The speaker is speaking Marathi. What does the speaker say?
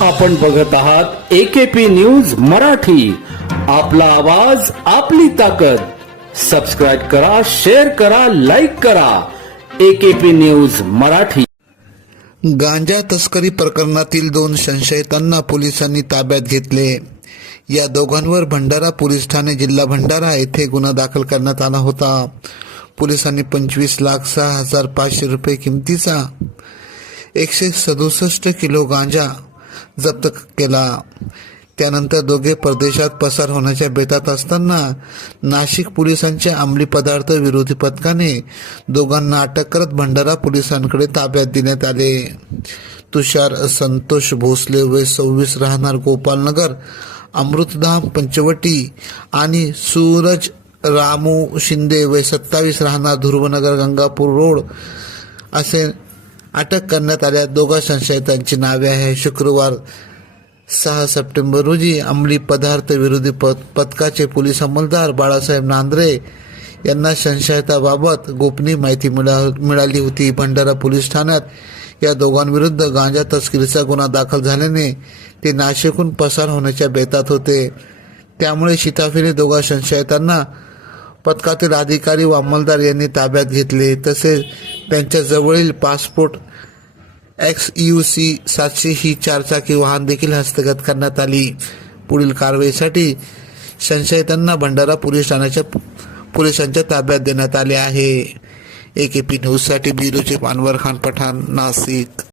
आपण बघत आहात एकेपी न्यूज मराठी. आपला आवाज आपली ताकद. सबस्क्राईब करा शेअर करा लाईक करा. AKP news Marathi. गांजा तस्करी प्रकरणातील दोन संशयितांना पोलिसांनी ताब्यात घेतले. या दोघांवर भंडारा पोलीस ठाणे जिल्हा भंडारा येथे गुन्हा दाखल करण्यात आला होता. पोलिसांनी पंचवीस लाख सहा हजार पाचशे रुपये किमतीचा एकशे सदुसष्ट किलो गांजा जप्त केला. त्यानंतर दोघे परदेशात पसार होण्याच्या बेतात असताना नाशिक पोलिसांच्या अंमली पदार्थ विरोधी पथकाने दोघांना अटक करत भंडारा पोलिसांकडे ताब्यात देण्यात आले. तुषार संतोष भोसले वय सव्वीस राहणार गोपालनगर अमृतधाम पंचवटी आणि सूरज रामू शिंदे वय सत्तावीस राहणार ध्रुवनगर गंगापूर रोड असे अटक करण्यात आल्या. दोघा संशयितांची नावे आहे शुक्रवार सहा सप्टेंबर रोजी अंमली पदार्थ विरोधी पद पथकाचे पोलीस अंमलदार बाळासाहेब नांद्रे यांना संशयिताबाबत गोपनीय माहिती मिळा मिळाली होती. भंडारा पोलीस ठाण्यात या दोघांविरुद्ध गांजा तस्करीचा गुन्हा दाखल झाल्याने ते नाशिकहून पसार होण्याच्या बेतात होते. त्यामुळे शिताफीने दोघा संशयितांना पथकातील अधिकारी व अंमलदार यांनी ताब्यात घेतले. तसेच त्यांच्या जवळील पासपोर्ट एक्स यू सी सातशे ही चारचाकी वाहन देखील हस्तगत करण्यात आली. पुढील कारवाईसाठी संशयितांना भंडारा पोलीस ठाण्याच्या पोलिसांच्या ताब्यात देण्यात आले आहे. ए के पी न्यूजसाठी ब्युरोचे पानवर खान पठाण नाशिक.